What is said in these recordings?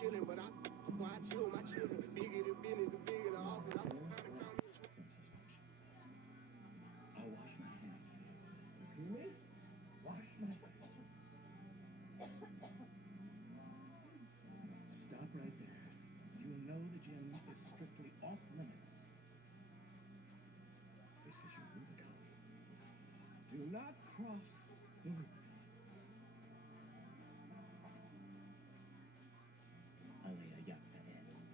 chillin', but I chill my children. The bigger the business, the bigger the office. I'll wash my hands. You hear me? Wash my hands. Stop right there. You know the gym is strictly off limits. This is your Rubicon. Do not cross the Rubicon. Alea jacta est.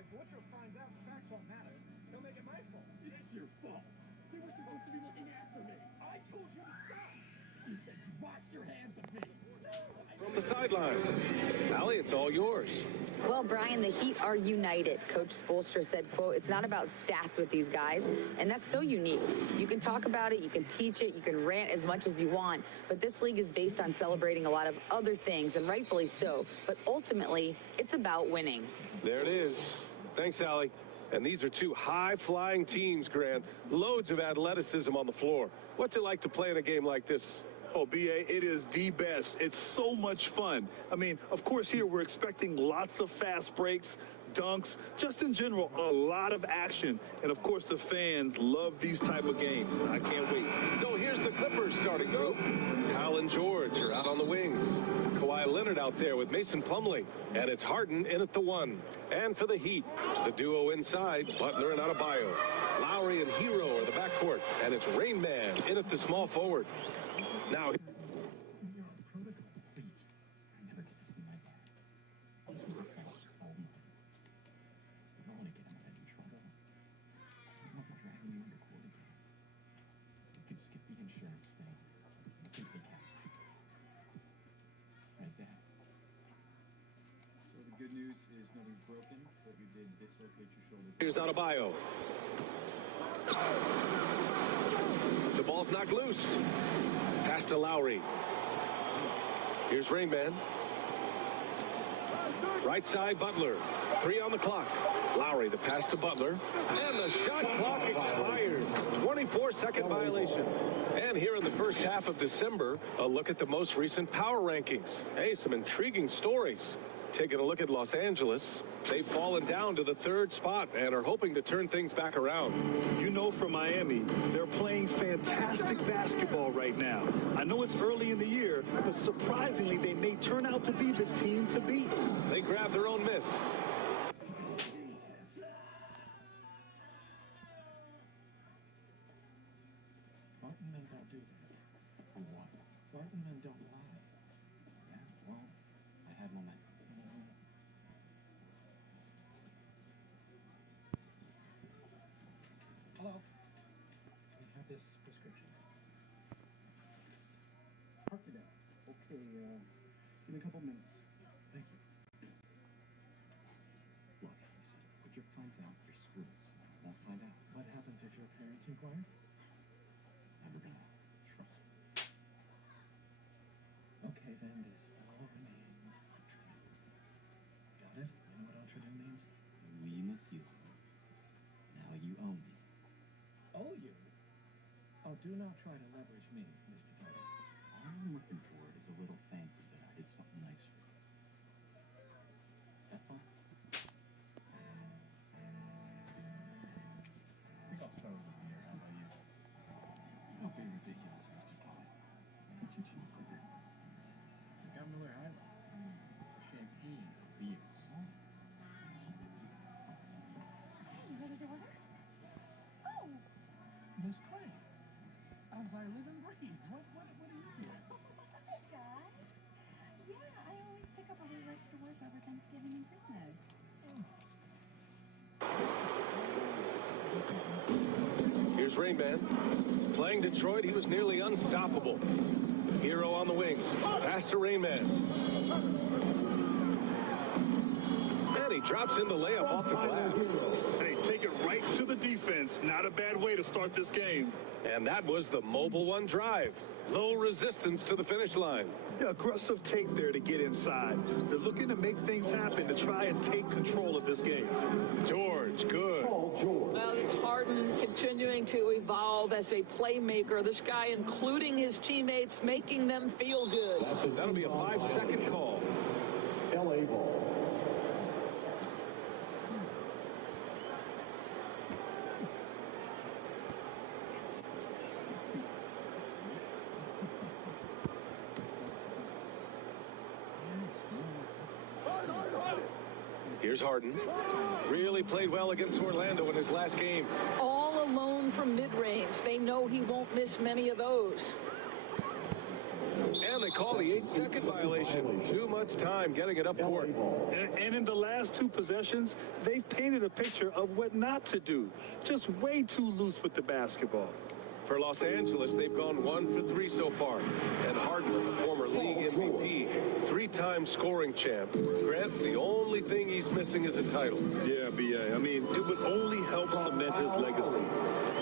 If Woodrow finds out, the facts won't matter. He'll make it my fault. It's your fault. You were supposed to be looking after me. I told you to stop. You said you washed your hands of me. From the sidelines, Allie, it's all yours. Well, Brian, the Heat are united. Coach Spoelstra said, quote, "It's not about stats with these guys," and that's so unique. You can talk about it, you can teach it, you can rant as much as you want, but this league is based on celebrating a lot of other things, and rightfully so. But ultimately, it's about winning. There it is. Thanks, Allie. And these are two high-flying teams, Grant. Loads of athleticism on the floor. What's it like to play in a game like this? Oh, B.A., it is the best. It's so much fun. I mean, of course, here we're expecting lots of fast breaks, dunks, just in general, a lot of action. And, of course, the fans love these type of games. I can't wait. So here's the Clippers starting group. Hal and George are out on the wings. Kawhi Leonard out there with Mason Plumlee. And it's Harden in at the 1. And for the Heat, the duo inside, Butler and Adebayo. Lowry and Hero are the backcourt. And it's Rain Man in at the small forward. Now, Protocol, please. I never get to see my bar. I'll just work out all night. I don't want to get in my head in trouble. I don't want to drag you into court again. You can skip the insurance thing. I think they can. Right there. So the good news is nothing's broken, but you did dislocate your shoulder. here's Adebayo. The ball's knocked loose. Pass to Lowry. Here's Rain Man. Right side, Butler. 3 on the clock. Lowry, the pass to Butler. And the shot clock expires. 24-second violation. And here in the first half of December, a look at the most recent power rankings. Hey, some intriguing stories. Taking a look at Los Angeles, they've fallen down to the 3rd spot and are hoping to turn things back around. You know, for Miami, they're playing fantastic basketball right now. I know it's early in the year, but surprisingly, they may turn out to be the team to beat. They grab their own miss. Spartan men don't do that. For what? Spartan men don't lie. Yeah, well, I had momentum. Hello. We have this prescription. Park it out. Okay, in a couple minutes. Thank you. Look, put your friends out, you're screwed. So won't find out. What happens if your parents inquire? Never gonna. Trust me. Okay, then this all remains Ultraman. Got it? You know what Ultraman means? We miss you. Now you own me. Oh, you? Oh, do not try to leverage me, Mr. Tony. All I'm looking for is a little thank you that I did something nice for you. That's all. I think I'll start with beer. How about you? Don't be ridiculous, Mr. Tony. Get your cheeseburger. I got Miller High Life. Champagne for beers. Hey, you ready to order? Oh! Miss Clay, as I live and breathe, what do you do? Hi, guys. Yeah, I always pick up a little extra work over Thanksgiving and Christmas. Here's Rain Man. Playing Detroit, he was nearly unstoppable. Hero on the wing. Pass to Rain Man. And he Drops in the layup off the glass. Hey, take it right to the defense. Not a bad way to start this game. And that was the Mobile One drive. Low resistance to the finish line. Yeah, aggressive take there to get inside. They're looking to make things happen to try and take control of this game. George, good. Well, it's Harden continuing to evolve as a playmaker. This guy, including his teammates, making them feel good. That'll be a 5-second call. LA ball. Here's Harden. Really played well against Orlando in his last game. All alone from mid-range. They know he won't miss many of those. And they call the 8-second violation. Too much time getting it up court. And in the last two possessions, they've painted a picture of what not to do. Just way too loose with the basketball. For Los Angeles, they've gone 1 for 3 so far. And Harden, the former league MVP, 3-time scoring champ. Grant, the only thing he's missing is a title. Yeah, B.A. I mean, it would only help cement his legacy.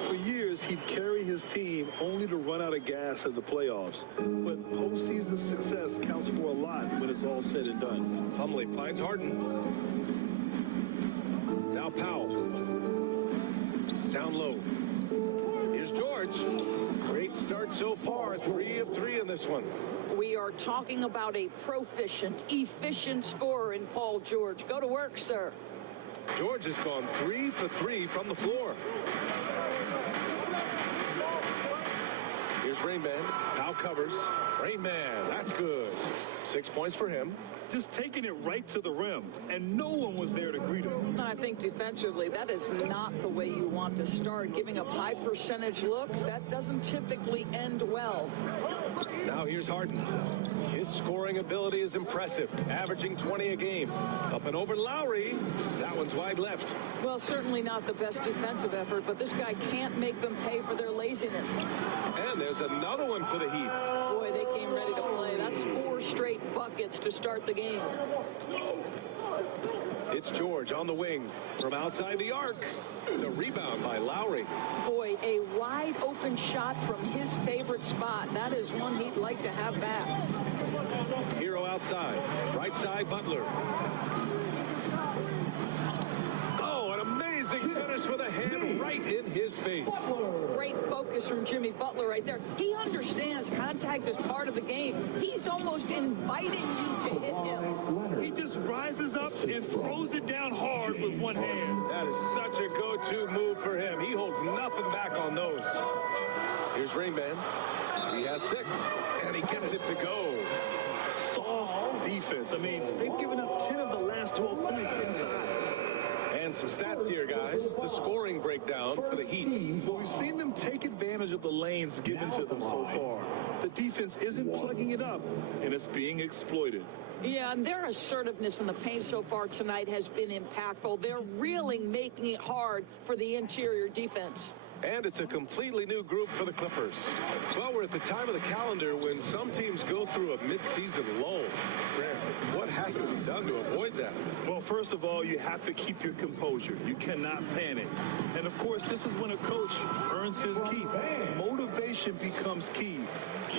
For years, he'd carry his team only to run out of gas in the playoffs. But postseason success counts for a lot when it's all said and done. Plumlee finds Harden. Now Powell. Down low. Here's George. Great start so far. 3 of 3 in this one. We are talking about a proficient, efficient scorer in Paul George. Go to work, sir. George has gone 3 for 3 from the floor. Here's Rain Man. Now covers. Rain Man. That's good. 6 points for him. Just taking it right to the rim, and no one was there to greet him. I think defensively, that is not the way you want to start. Giving up high percentage looks, that doesn't typically end well. Now here's Harden. His scoring ability is impressive, averaging 20 a game. Up and over Lowry. That one's wide left. Well, certainly not the best defensive effort, but this guy can't make them pay for their laziness. And there's another one for the Heat. Boy, they came ready to play. That's 4 straight buckets to start the game. It's George on the wing from outside the arc. The rebound by Lowry. Boy, a wide open shot from his favorite spot. That is one he'd like to have back. Hero outside. Right side, Butler. Oh, an amazing finish with a hand right in his face. Great focus from Jimmy Butler right there. He understands contact is part of the game. He's almost inviting you to hit him. He just rises up and throws it down hard with one hand. That is such a go-to move for him. He holds nothing back on those. Here's Rain Man. He has 6, and he gets it to go. Soft defense. I mean, they've given up 10 of the last 12 points inside. And some stats here, guys. The scoring breakdown for the Heat. Well, we've seen them take advantage of the lanes given to them so far. The defense isn't plugging it up, and it's being exploited. Yeah, and their assertiveness in the paint so far tonight has been impactful. They're really making it hard for the interior defense. And it's a completely new group for the Clippers. Well, we're at the time of the calendar when some teams go through a mid-season lull. What has to be done to avoid that? Well, first of all, you have to keep your composure. You cannot panic. And, of course, this is when a coach earns his keep. Motivation becomes key.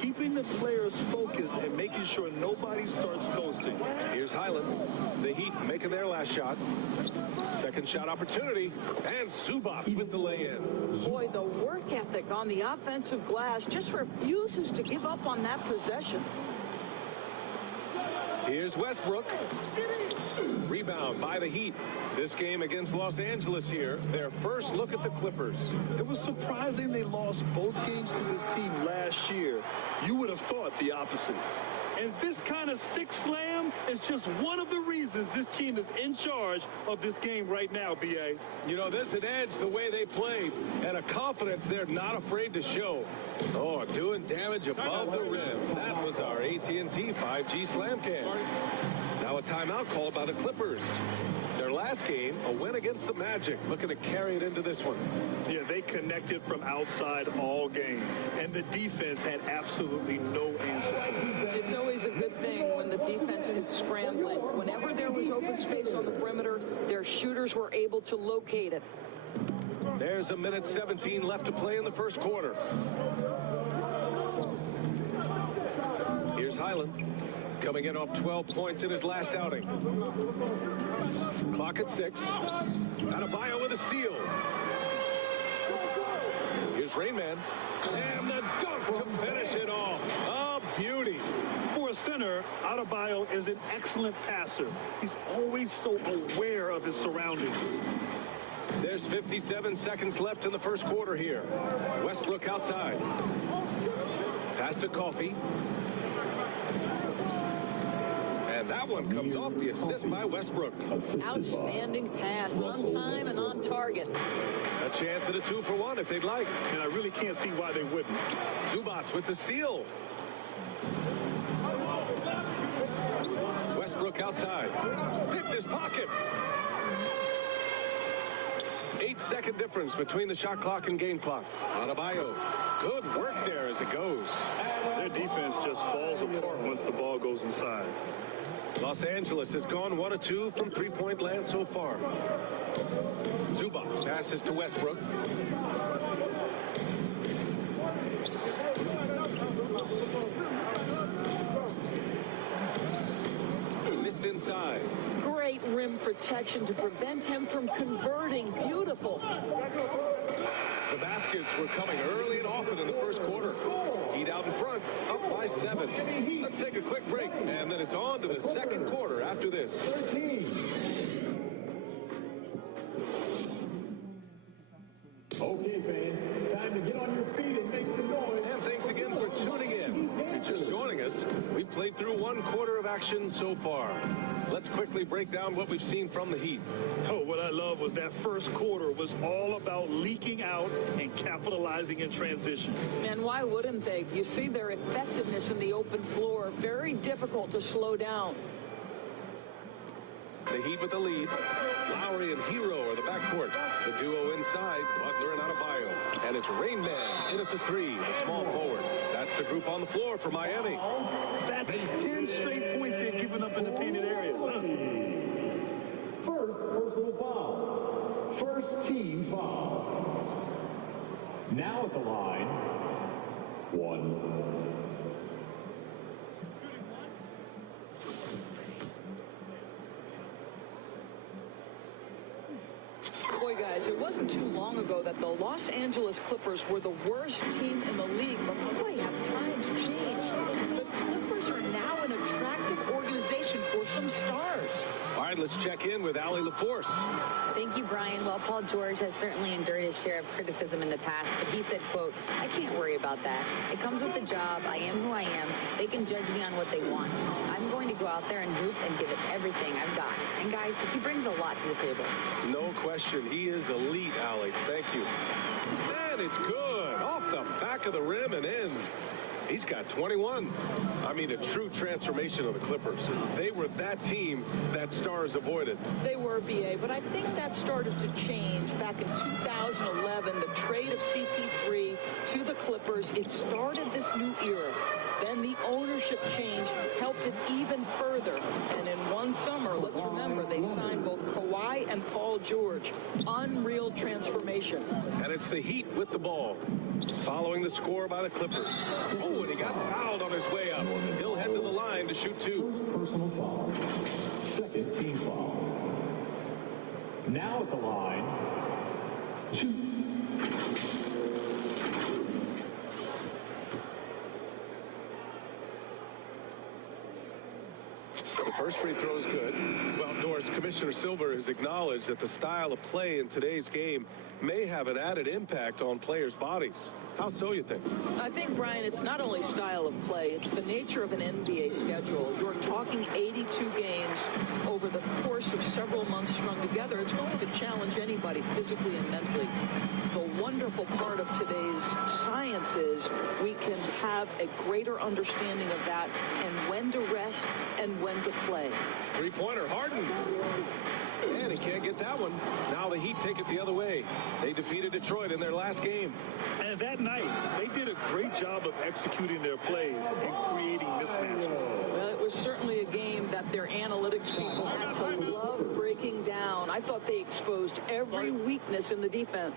Keeping the players focused and making sure nobody starts coasting. Here's Highland. The Heat making their last shot. Second shot opportunity. And Zubac with the lay-in. Boy, the work ethic on the offensive glass just refuses to give up on that possession. Here's Westbrook. Rebound by the Heat. This game against Los Angeles here, their first look at the Clippers. It was surprising they lost both games to this team last year. You would have thought the opposite. And this kind of six slam is just one of the reasons this team is in charge of this game right now, B.A. You know, there's an edge the way they played and a confidence they're not afraid to show. Oh, doing damage above the rim. That was our AT&T 5G slam cam. Now a timeout called by the Clippers. Their last game, a win against the Magic, looking to carry it into this one. Yeah, they connected from outside all game, and the defense had absolutely no answer for it. It's always a good thing when the defense is scrambling. Whenever there was open space on the perimeter, their shooters were able to locate it. There's a minute 17 left to play in the first quarter. Here's Highland, coming in off 12 points in his last outing. Clock at 6. Adebayo with a steal. Here's Rainman. And the dunk to finish it off. A beauty. For a center, Adebayo is an excellent passer. He's always so aware of his surroundings. There's 57 seconds left in the first quarter here. Westbrook outside. Pass to Coffey. And that one comes off the assist by Westbrook. Outstanding pass, on time and on target. A chance at a 2-for-1 if they'd like. And I really can't see why they wouldn't. Zubac with the steal. Westbrook outside. Picked his pocket. 8-second difference between the shot clock and game clock. Adebayo, good work there as it goes. Their defense just falls apart once the ball goes inside. Los Angeles has gone 1 of 2 from three-point land so far. Zubac passes to Westbrook. Missed inside. Great rim protection to prevent him from converting. Beautiful. The baskets were coming early and often in the first quarter. Heat out in front, up by 7. Let's take a quick break, and then it's on to the second quarter after this. Okay, fans, time to get on your feet and make some noise. And thanks again for tuning in. If you're just joining us, we've played through 1 quarter of action so far. Let's quickly break down what we've seen from the Heat. Oh, what I love was that first quarter was all about leaking out and capitalizing in transition. And why wouldn't they? You see their effectiveness in the open floor. Very difficult to slow down. The Heat with the lead. Lowry and Hero are the backcourt. The duo inside, Butler and Adebayo. And it's Rain Man in at the 3, a small forward. That's the group on the floor for Miami. That's 10 straight points they've given up in the painted area. First personal foul. First team foul. Now at the line, 1. Boy, guys, it wasn't too long ago that the Los Angeles Clippers were the worst team in the league, but boy, have times changed. The Clippers are now an attractive organization for some stars. All right, let's check in with Allie LaForce. Thank you, Brian. Well, Paul George has certainly endured his share of criticism in the past, but he said, quote, "I can't worry about that. It comes with the job. I am who I am. They can judge me on what they want. I'm going to go out there and hoop and give it everything I've got." And guys, he brings a lot to the table. No question. He is elite, Allie. Thank you. And it's good. Off the back of the rim and in. He's got 21. I mean, a true transformation of the Clippers. They were that team that stars avoided. They were, BA, but I think that started to change back in 2011. The trade of CP3 to the Clippers, it started this new era. Then the ownership change helped it even further. And in one summer, let's remember, they signed both Kawhi and Paul George. Unreal transformation. And it's the Heat with the ball. Following the score by the Clippers. Oh, and he got fouled on his way up. He'll head to the line to shoot 2. Personal foul. Second team foul. Now at the line, 2. The first free throw is good. Well, Norris, Commissioner Silver has acknowledged that the style of play in today's game may have an added impact on players' bodies. How so, you think? I think, Brian, it's not only style of play, it's the nature of an NBA schedule. You're talking 82 games over the course of several months strung together. It's going to challenge anybody physically and mentally. The wonderful part of today's science is we can have a greater understanding of that and when to rest and when to play. Three-pointer, Harden. And he can't get that one. Now the Heat take it the other way. They defeated Detroit in their last game. And that night, they did a great job of executing their plays and creating mismatches. Well, it was certainly a game that their analytics people had to love breaking down. I thought they exposed every weakness in the defense.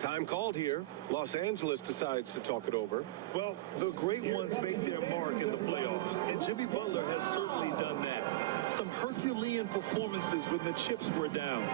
Time called here. Los Angeles decides to talk it over. Well, the great ones make their mark in the playoffs, and Jimmy Butler has certainly done that. Some Herculean performances when the chips were down.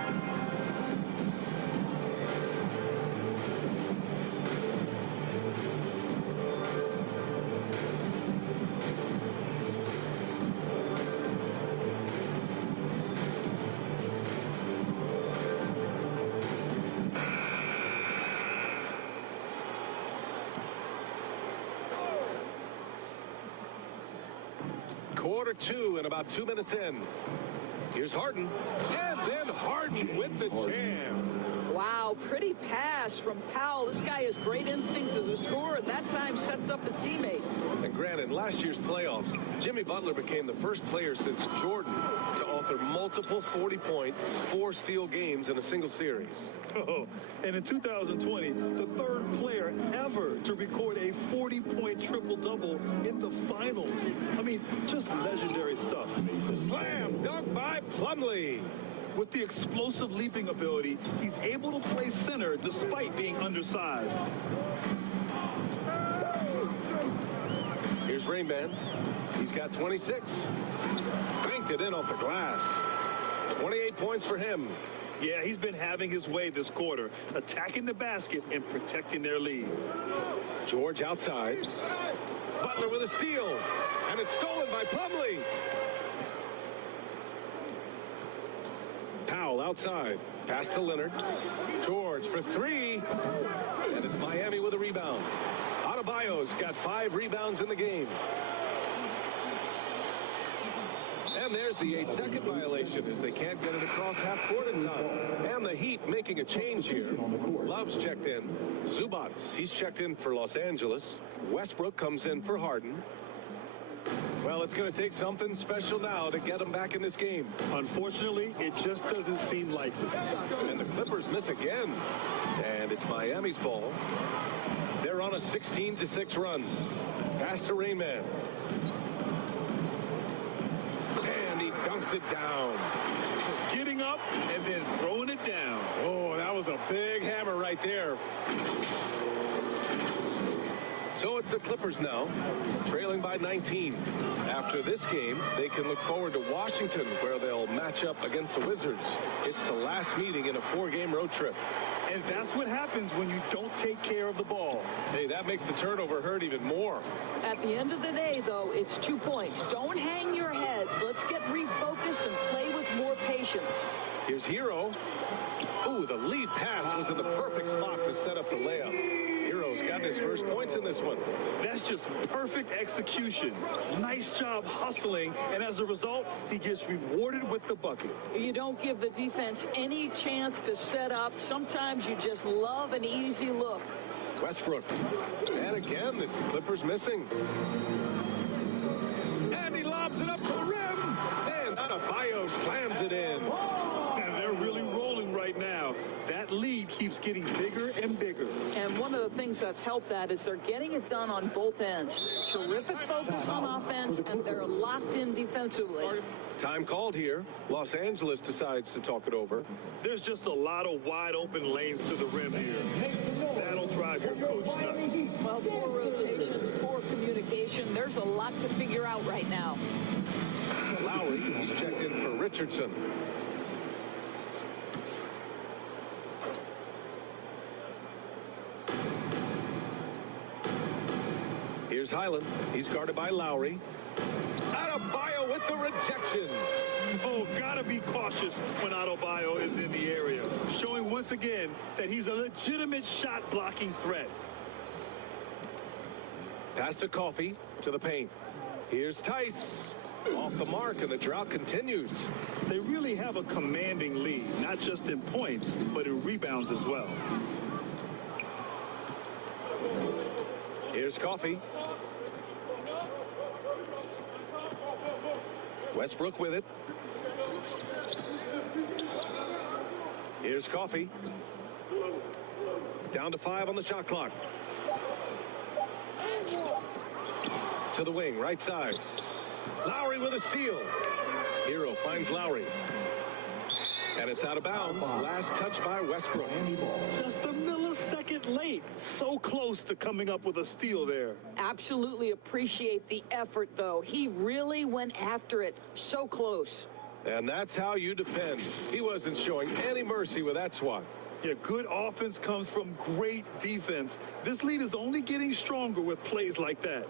Quarter two and about 2 minutes in. Here's Harden. And then Harden with the jam. Wow, pretty pass from Powell. This guy has great instincts as a scorer. That time sets up his teammate. And granted, in last year's playoffs, Jimmy Butler became the first player since Jordan to author multiple 40-point, 4-steal games in a single series. Oh, and in 2020, the third player ever to record a 40-point triple-double in the finals. I mean, just legendary stuff. Slam dunk by Plumlee. With the explosive leaping ability, he's able to play center despite being undersized. Here's Rain Man. He's got 26. Banked it in off the glass. 28 points for him. Yeah, he's been having his way this quarter, attacking the basket and protecting their lead. George outside. Butler with a steal. And it's stolen by Plumlee. Powell outside. Pass to Leonard. George for three. And it's Miami with a rebound. Adebayo's got 5 rebounds in the game. And there's the 8-second violation as they can't get it across half court in time. And the Heat making a change here. Love's checked in. Zubats, he's checked in for Los Angeles. Westbrook comes in for Harden. Well, it's going to take something special now to get them back in this game. Unfortunately, it just doesn't seem likely. And the Clippers miss again. And it's Miami's ball. They're on a 16-6 run. Pass to Rain Man. And he dunks it down. Getting up and then throwing it down. Oh, that was a big hammer right there. So it's the Clippers now, trailing by 19. After this game, they can look forward to Washington, where they'll match up against the Wizards. It's the last meeting in a 4-game road trip. And that's what happens when you don't take care of the ball. Hey, that makes the turnover hurt even more. At the end of the day, though, it's 2 points. Don't hang your heads. Let's get refocused and play with more patience. Here's Hero. Ooh, the lead pass was in the perfect spot to set up the layup. Hero's gotten his first points in this one. That's just perfect execution. Nice job hustling, and as a result, he gets rewarded with the bucket. You don't give the defense any chance to set up. Sometimes you just love an easy look. Westbrook. And again, it's the Clippers missing. And he lobs it up to the rim. And Adebayo slams it in. And they're really rolling right now. That lead keeps getting bigger and bigger. And one of the things that's helped that is they're getting it done on both ends. Terrific focus on offense, and they're locked in defensively. Time called here. Los Angeles decides to talk it over. There's just a lot of wide open lanes to the rim here. That'll drive your coach nuts. Well, poor rotations, poor communication. There's a lot to figure out right now. Lowry, he's checked in for Richardson. Here's Highland. He's guarded by Lowry. Adebayo with the rejection. Oh, gotta be cautious when Adebayo is in the area, showing once again that he's a legitimate shot-blocking threat. Pass to Coffey to the paint. Here's Tice. Off the mark, and the drought continues. They really have a commanding lead, not just in points, but in rebounds as well. Here's Coffey. Westbrook with it. Here's Coffey. Down to 5 on the shot clock. To the wing, right side. Lowry with a steal. Hero finds Lowry. And it's out of bounds. Last touch by Westbrook. Just a millisecond late. So close to coming up with a steal there. Absolutely appreciate the effort, though. He really went after it. So close. And that's how you defend. He wasn't showing any mercy with that swat. Yeah, good offense comes from great defense. This lead is only getting stronger with plays like that.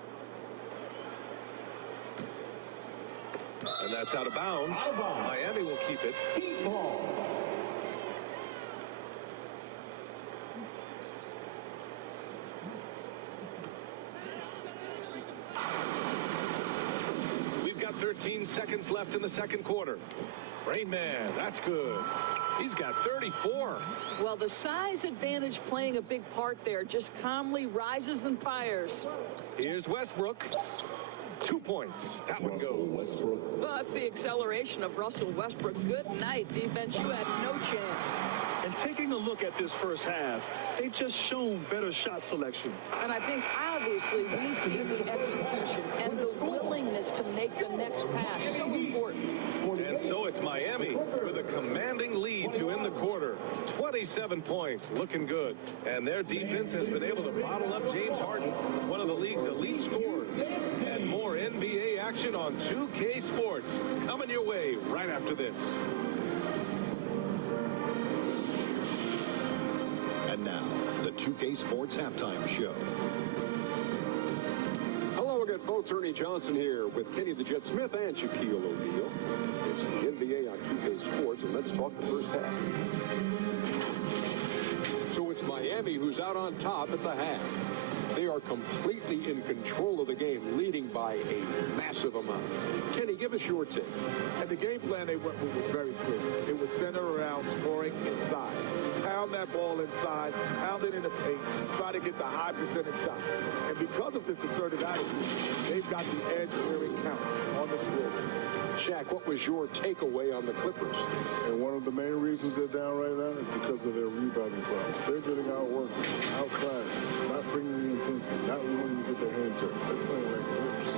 And that's out of bounds. Miami will keep it. We've got 13 seconds left in the second quarter. Rain Man, that's good. He's got 34. Well, the size advantage playing a big part there. Just calmly rises and fires. Here's Westbrook. 2 points. That one goes. Well, that's the acceleration of Russell Westbrook. Good night, defense. You had no chance. And taking a look at this first half, they've just shown better shot selection. And I think, obviously, we see the execution and the willingness to make the next pass. So important. And so it's Miami with a commanding lead to end the quarter. 27 points, looking good. And their defense has been able to bottle up James Harden, one of the league's elite scorers. And more NBA action on 2K Sports coming your way right after this. And now, the 2K Sports Halftime Show. Hello again, folks. Ernie Johnson here with Kenny the Jet Smith and Shaquille O'Neal. It's the NBA on 2K Sports, and let's talk the first half. So it's Miami who's out on top at the half. They are completely in control of the game, leading by a massive amount. Kenny, give us your take. And the game plan they went with was very clear. It was centered around scoring inside. Pound that ball inside, pound it in the paint, try to get the high percentage shot. And because of this assertive attitude, they've got the edge where it counts on the scoreboard. Shaq, what was your takeaway on the Clippers? And one of the main reasons they're down right now is because of their rebounding problem. They're getting outworked, outclassed, not bringing the intensity, not willing to get their hands dirty. They're playing like whips.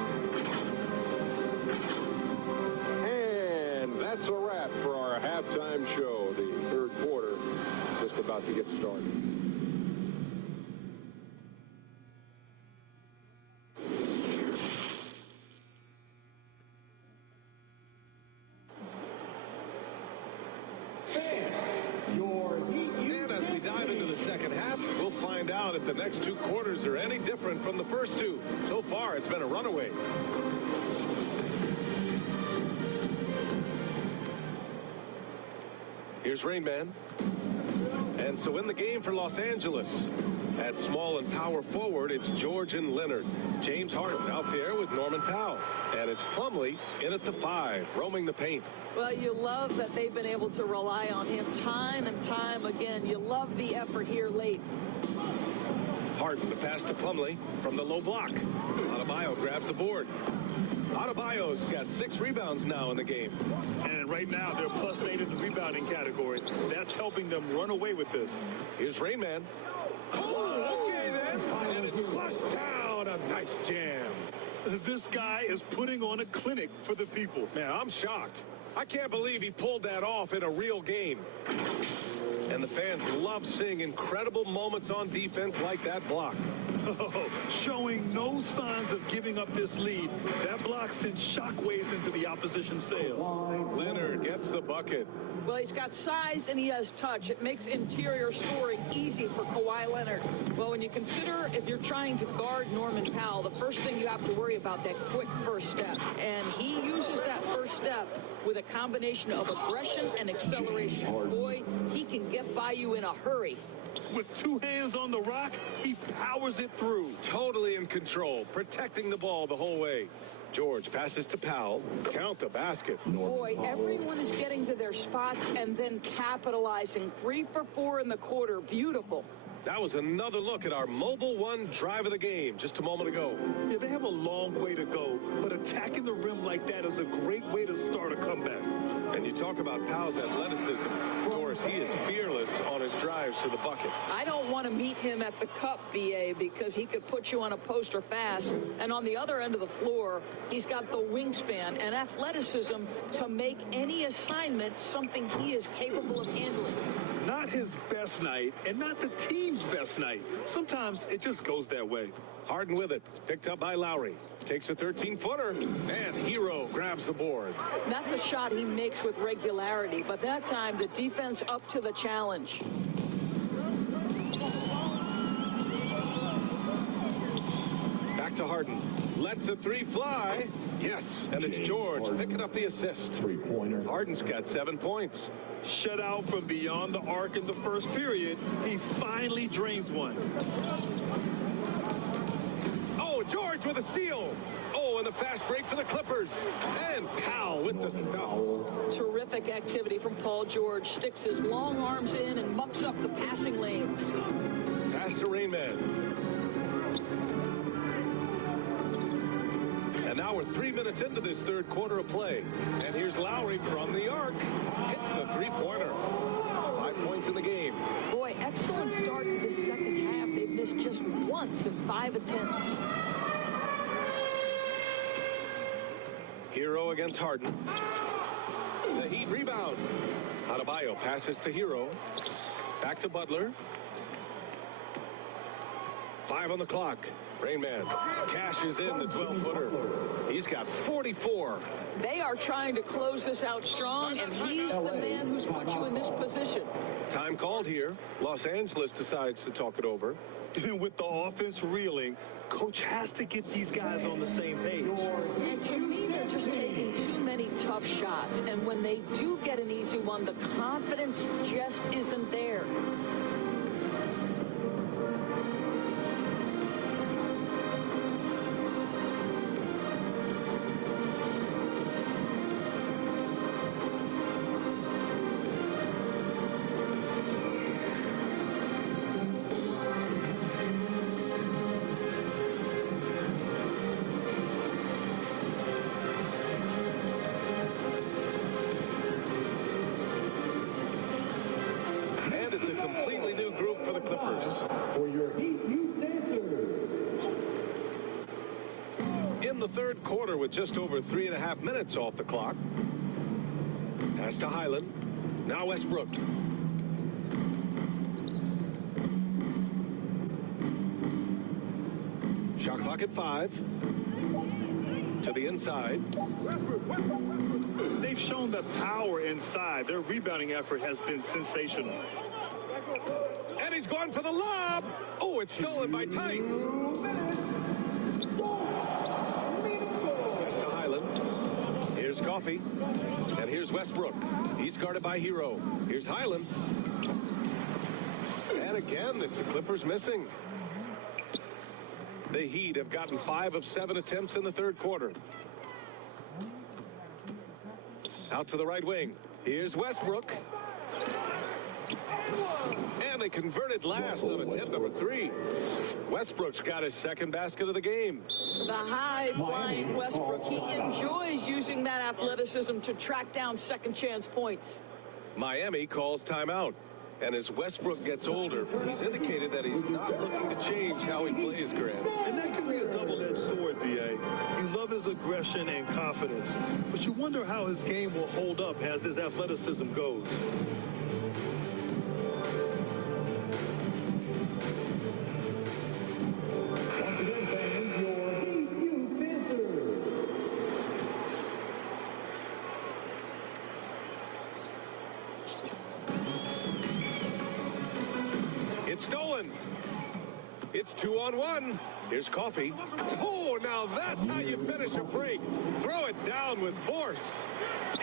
And that's a wrap for our halftime show. The third quarter just about to get started. And as we dive into the second half, we'll find out if the next 2 quarters are any different from the first 2. So far, it's been a runaway. Here's Rain Man. And so in the game for Los Angeles, at small and power forward, it's George and Leonard. James Harden out there with Norman Powell. And it's Plumlee in at the 5, roaming the paint. Well, you love that they've been able to rely on him time and time again. You love the effort here late. Harden to pass to Plumlee from the low block. Adebayo grabs the board. Adebayo's got 6 rebounds now in the game. And right now, they're +8 in the rebounding category. That's helping them run away with this. Here's Rain Man. Oh, okay then. And it's flushed down. A nice jam. This guy is putting on a clinic for the people. Man, I'm shocked. I can't believe he pulled that off in a real game. And the fans love seeing incredible moments on defense like that block. Showing no signs of giving up this lead. That block sends shockwaves into the opposition sails. Leonard gets the bucket. Well, he's got size and he has touch. It makes interior scoring easy for Kawhi Leonard. Well, when you consider if you're trying to guard Norman Powell, the first thing you have to worry about that quick first step. And he uses that first step with a combination of aggression and acceleration. Boy, he can get by you in a hurry. With 2 hands on the rock, he powers it through. Totally in control, protecting the ball the whole way. George passes to Powell. Count the basket. Boy, everyone is getting to their spots and then capitalizing. 3 for 4 in the quarter. Beautiful. That was another look at our Mobile One drive of the game just a moment ago. Yeah, they have a long way to go, but attacking the rim like that is a great way to start a comeback. And you talk about Powell's athleticism. Doris course, he is fearless on his drives to the bucket. I don't want to meet him at the cup, BA, because he could put you on a poster fast. And on the other end of the floor, he's got the wingspan and athleticism to make any assignment something he is capable of handling. Not his best night, and not the team's best night. Sometimes it just goes that way. Harden with it, picked up by Lowry. Takes a 13-footer, and Hero grabs the board. That's a shot he makes with regularity, but that time the defense up to the challenge. Back to Harden. Lets the three fly. Yes, and it's George picking up the assist. Three-pointer. Harden's got 7 points. Shut out from beyond the arc in the first period. He finally drains one. Oh, George with a steal. Oh, and the fast break for the Clippers. And Powell with the stuff. Terrific activity from Paul George. Sticks his long arms in and mucks up the passing lanes. Pass to Rain Man. And now we're 3 minutes into this third quarter of play. And here's Lowry from the arc. Hits the three-pointer. 5 points in the game. Boy, excellent start to the second half. They've missed just once in 5 attempts. Hero against Harden. The Heat rebound. Adebayo passes to Hero. Back to Butler. 5 on the clock. Rain Man cashes in the 12-footer. He's got 44. They are trying to close this out strong, and he's the man who's put you in this position. Time called here. Los Angeles decides to talk it over. And with the offense reeling, coach has to get these guys on the same page. And to me, they're just taking too many tough shots. And when they do get an easy one, the confidence just isn't there. In the third quarter with just over 3.5 minutes off the clock. Pass to Highland. Now Westbrook. Shot clock at 5. To the inside. They've shown the power inside. Their rebounding effort has been sensational. And he's going for the lob. Oh, it's stolen by Tice. Pass to Highland. Here's Coffey. And here's Westbrook. He's guarded by Hero. Here's Highland. And again, it's the Clippers missing. The Heat have gotten 5 of 7 attempts in the third quarter. Out to the right wing. Here's Westbrook. And they converted last on attempt number 3. Westbrook's got his second basket of the game. The high-flying Westbrook, he enjoys using that athleticism to track down second-chance points. Miami calls timeout. And as Westbrook gets older, he's indicated that he's not looking to change how he plays, Grant. And that can be a double-edged sword, B.A. You love his aggression and confidence, but you wonder how his game will hold up as his athleticism goes. Once again, fans, your Heat Youth Dancers. It's stolen. It's 2-on-1. Here's Coffey. Oh, now that's how you finish a break. Throw it down with force.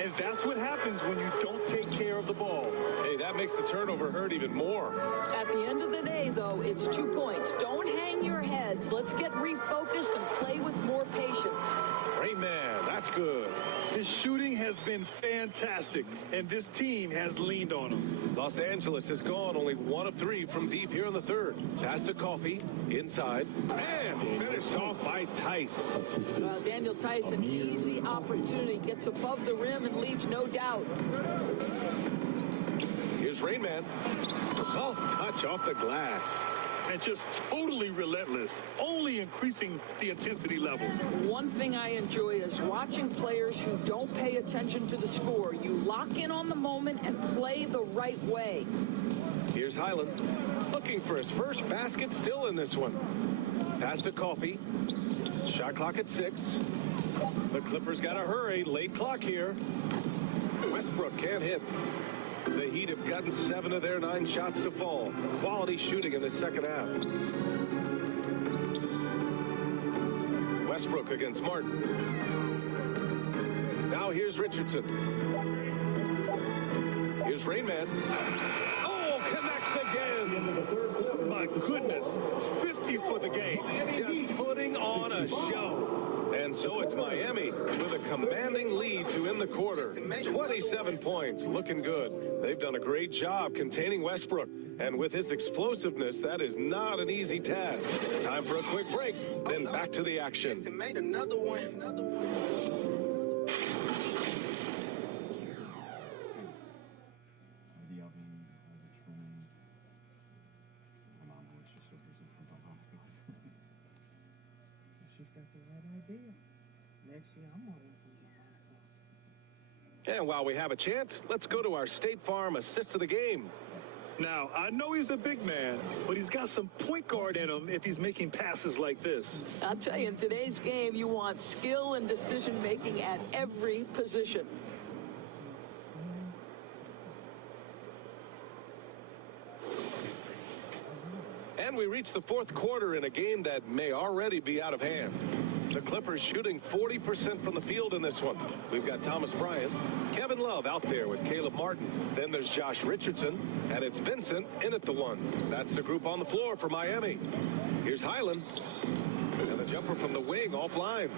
And that's what happens when you don't take care of the ball. Hey, that makes the turnover hurt even more. At the end of the day, though, it's 2 points. Don't hang your heads. Let's get refocused and play with more patience. Rain Man, that's good. His shooting has been fantastic, and this team has leaned on him. Los Angeles has gone only 1 of 3 from deep here in the third. Pass to Coffey, inside, and finished off by Tice. Daniel Tice, an easy opportunity, gets above the rim and leaves no doubt. Here's Rain Man. Soft touch off the glass. And just totally relentless, only increasing the intensity level. One thing I enjoy is watching players who don't pay attention to the score. You lock in on the moment and play the right way. Here's Highland, looking for his first basket, still in this one. Pass to Coffee. Shot clock at 6. The Clippers got to hurry. Late clock here. Westbrook can't hit. The Heat have gotten 7 of their 9 shots to fall. Quality shooting in the second half. Westbrook against Martin. Now here's Richardson. Here's Rain Man. Oh, connects again. My goodness, 50 for the game. Just putting on a show. And so it's Miami with a commanding lead to end the quarter. 27 points, looking good. They've done a great job containing Westbrook. And with his explosiveness, that is not an easy task. Time for a quick break, then back to the action. Made another one. The oven, the trimmings. My mom always just opens it from harmonicas. She's got the right idea. Next year, I'm ordering from harmonicas. And while we have a chance, let's go to our State Farm assist of the game. Now, I know he's a big man, but he's got some point guard in him if he's making passes like this. I'll tell you, in today's game, you want skill and decision-making at every position. And we reach the fourth quarter in a game that may already be out of hand. The Clippers shooting 40% from the field in this one. We've got Thomas Bryant, Kevin Love out there with Caleb Martin. Then there's Josh Richardson, and it's Vincent in at the 1. That's the group on the floor for Miami. Here's Highland, and the jumper from the wing offline.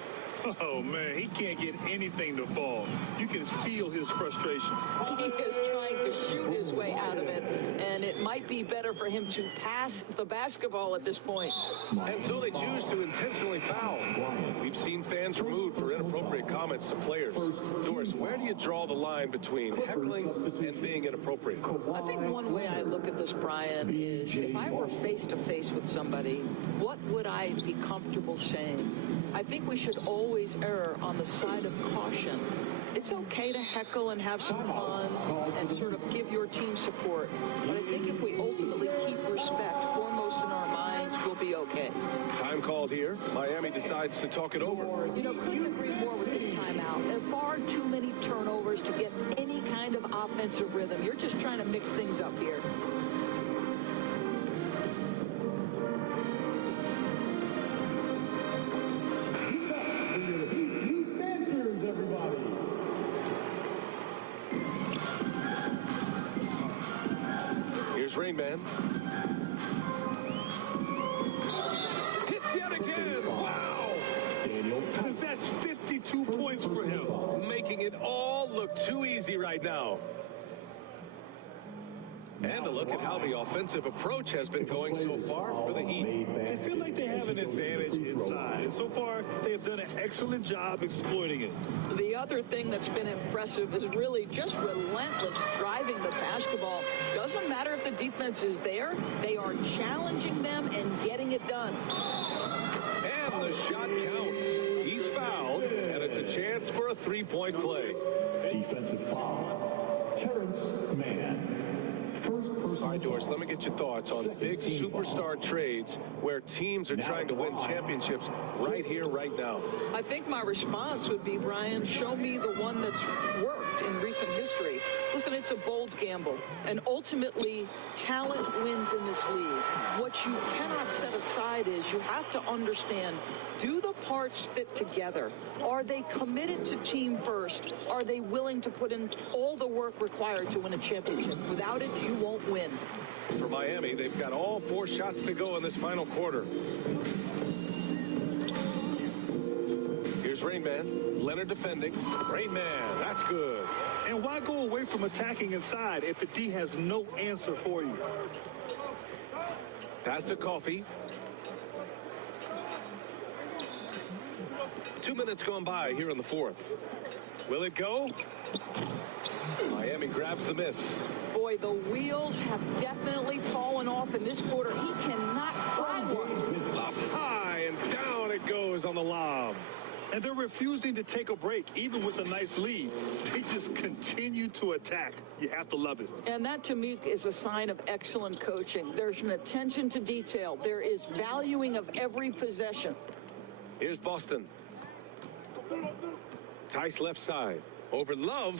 Oh, man, he can't get anything to fall. You can feel his frustration. He is trying to shoot his way out of it, and it might be better for him to pass the basketball at this point. And so they choose to intentionally foul. We've seen fans removed for inappropriate comments to players. Doris, where do you draw the line between heckling and being inappropriate? I think one way I look at this, Brian, is if I were face-to-face with somebody, what would I be comfortable saying? I think we should always err on the side of caution. It's okay to heckle and have some fun and sort of give your team support. But I think if we ultimately keep respect foremost in our minds, we'll be okay. Time called here. Miami decides to talk it over. You know, couldn't agree more with this timeout. There are far too many turnovers to get any kind of offensive rhythm. You're just trying to mix things up here. Rain Man. Hits yet again. Wow. That's 52 points for him. Making it all look too easy right now. And a look at how the offensive approach has been going so far for the Heat. They feel like they have an advantage inside, and so far they have done an excellent job exploiting it. The other thing that's been impressive is really just relentless driving the basketball. Doesn't matter if the defense is there, they are challenging them and getting it done. And the shot counts. He's fouled, and it's a chance for a three-point play. Defensive foul. Terrence Mann. All right, Doris, let me get your thoughts on big superstar trades where teams are trying to win championships right here, right now. I think my response would be, Brian, show me the one that's worked in recent history. Listen, it's a bold gamble, and ultimately, talent wins in this league. What you cannot set aside is you have to understand, do the parts fit together? Are they committed to team first? Are they willing to put in all the work required to win a championship? Without it, you won't win. For Miami, they've got all 4 shots to go in this final quarter. Here's Rain Man. Leonard defending. Rain Man, that's good. And why go away from attacking inside if the D has no answer for you? Pass to Coffee. 2 minutes gone by here in the fourth. Will it go? Miami grabs the miss. Boy, the wheels have definitely fallen off in this quarter. He cannot fly one. Up high and down it goes on the lob. And they're refusing to take a break, even with a nice lead. They just continue to attack. You have to love it. And that, to me, is a sign of excellent coaching. There's an attention to detail. There is valuing of every possession. Here's Boston. Tice left side. Over Love.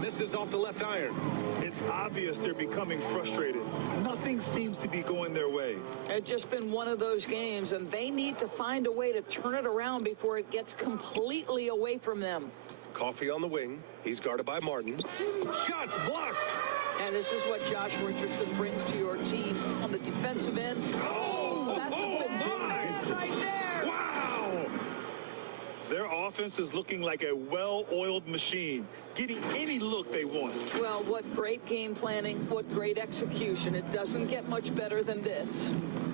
Misses off the left iron. It's obvious they're becoming frustrated. Nothing seems to be going their way. It's just been one of those games, and they need to find a way to turn it around before it gets completely away from them. Coffee on the wing. He's guarded by Martin. Shots blocked. And this is what Josh Richardson brings to your team on the defensive end. Oh, that's a bad man right there. Wow. Their offense is looking like a well-oiled machine, getting any look they want. Well, what great game planning, what great execution. It doesn't get much better than this.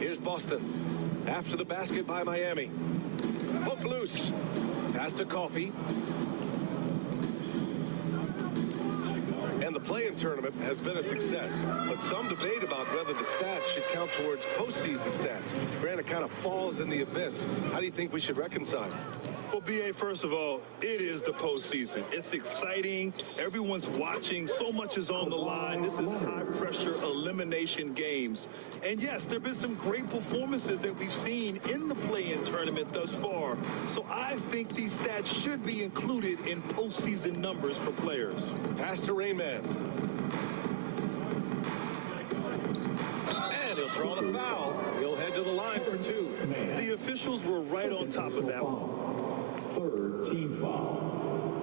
Here's Boston. After the basket by Miami. Hook loose. Pass to Coffee. And the play-in tournament has been a success, but some debate about whether the stats should count towards postseason stats. Grant, it kind of falls in the abyss. How do you think we should reconcile? Well, B.A., first of all, it is the postseason. It's exciting. Everyone's watching. So much is on the line. This is high-pressure elimination games. And, yes, there have been some great performances that we've seen in the play-in tournament thus far. So I think these stats should be included in postseason numbers for players. Pass to Rayman. And he'll draw the foul. He'll head to the line for two. The officials were right on top of that one. Third team foul.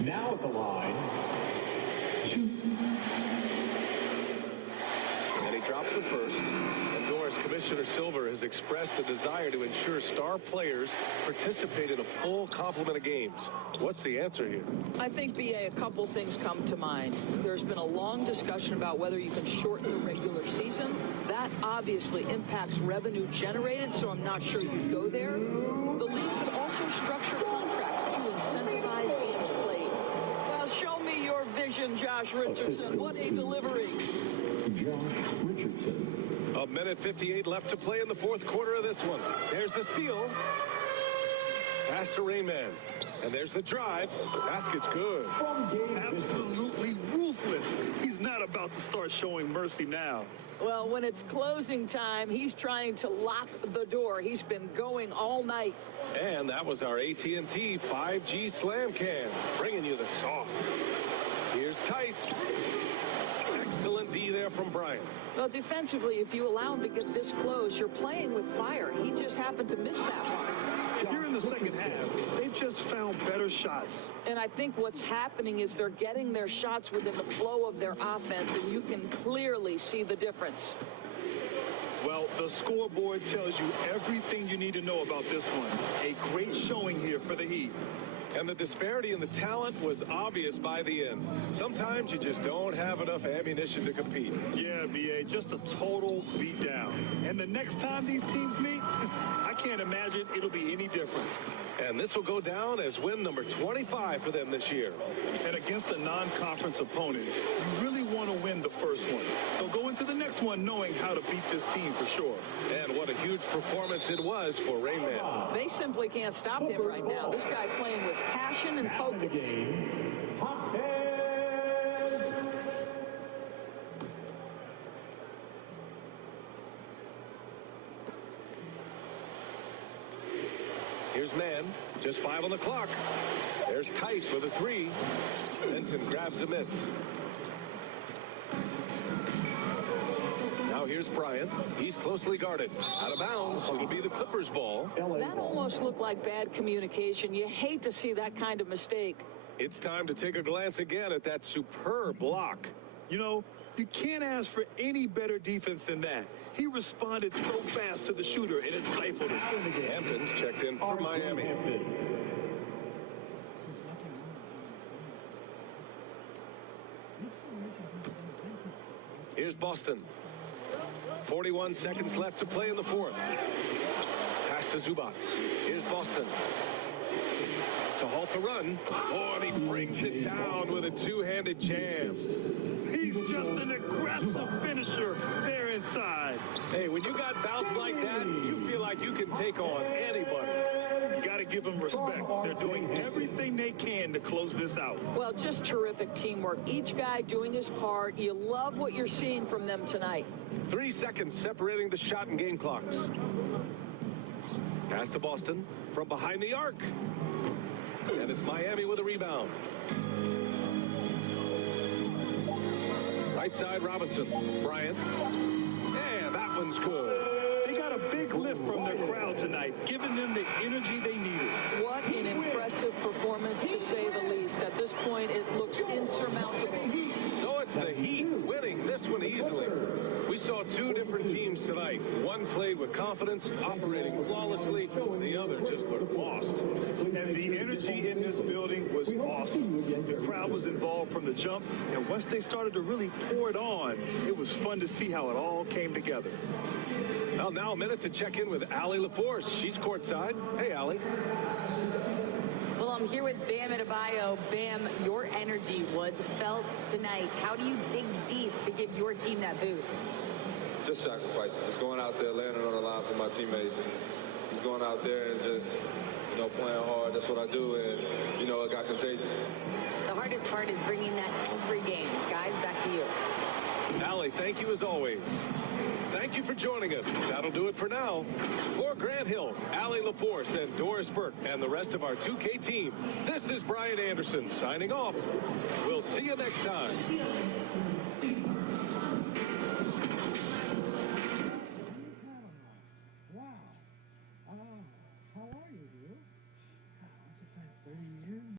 Now at the line, 2. And he drops the first. And Norris, Commissioner Silver has expressed a desire to ensure star players participate in a full complement of games. What's the answer here? I think, B.A., a couple things come to mind. There's been a long discussion about whether you can shorten the regular season. That obviously impacts revenue generated, so I'm not sure you'd go there. The league could also structure contracts to incentivize games played. Well, show me your vision, Josh Richardson. What a delivery. Josh Richardson. A minute 58 left to play in the fourth quarter of this one. There's the steal. Pass to Rayman. And there's the drive. Basket's good. Absolutely ruthless. He's not about to start showing mercy now. Well, when it's closing time, he's trying to lock the door. He's been going all night. And that was our AT&T 5G Slam Can, bringing you the sauce. Here's Tice. Excellent D there from Bryant. Well, defensively, if you allow him to get this close, you're playing with fire. He just happened to miss that one. Here in the second half, they've just found better shots. And I think what's happening is they're getting their shots within the flow of their offense, and you can clearly see the difference. Well, the scoreboard tells you everything you need to know about this one. A great showing here for the Heat. And the disparity in the talent was obvious by the end. Sometimes you just don't have enough ammunition to compete. Yeah, B.A., just a total beatdown. And the next time these teams meet, I can't imagine it'll be any different. And this will go down as win number 25 for them this year. And against a non-conference opponent, you really want to win the first one. They'll go into the next one knowing how to beat this team for sure. And what a huge performance it was for Rayman. They simply can't stop him right now. This guy playing with passion and focus. Here's Mann, just 5 on the clock. There's Tice with a 3. Benson grabs a miss. Now here's Bryant. He's closely guarded. Out of bounds. It'll be the Clippers' ball. That almost looked like bad communication. You hate to see that kind of mistake. It's time to take a glance again at that superb block. You know, you can't ask for any better defense than that. He responded so fast to the shooter, and it stifled him. Hampton's checked in for Miami. Here's Boston. 41 seconds left to play in the fourth. Pass to Zubats. Here's Boston. To halt the run. Oh, and he brings it down with a two-handed jam. He's just an aggressive finisher there inside. Hey, when you got bounce like that, you feel like you can take on anybody. You got to give them respect. They're doing everything they can to close this out. Well, just terrific teamwork. Each guy doing his part. You love what you're seeing from them tonight. 3 seconds separating the shot and game clocks. Pass to Boston from behind the arc. And it's Miami with a rebound. Right side, Robinson. Bryant. And that one's good. They got a big lift from their crowd tonight, giving them the energy they needed. What an impressive performance, to say the least. At this point, it looks insurmountable. So it's the Heat winning this one easily. We saw two different teams tonight. One played with confidence, operating flawlessly. The other just looked lost. And the energy in this building was awesome. The crowd was involved from the jump, and once they started to really pour it on, it was fun to see how it all came together. Well, now a minute to check in with Allie LaForce. She's courtside. Hey, Allie. Well, I'm here with Bam Adebayo. Bam, your energy was felt tonight. How do you dig deep to give your team that boost? Just sacrificing, just going out there, laying it on the line for my teammates, and just going out there and just, playing hard. That's what I do, and, it got contagious. The hardest part is bringing that every game. Guys, back to you. Allie, thank you as always. Thank you for joining us. That'll do it for now. For Grant Hill, Allie LaForce, and Doris Burke, and the rest of our 2K team, this is Brian Anderson signing off. We'll see you next time.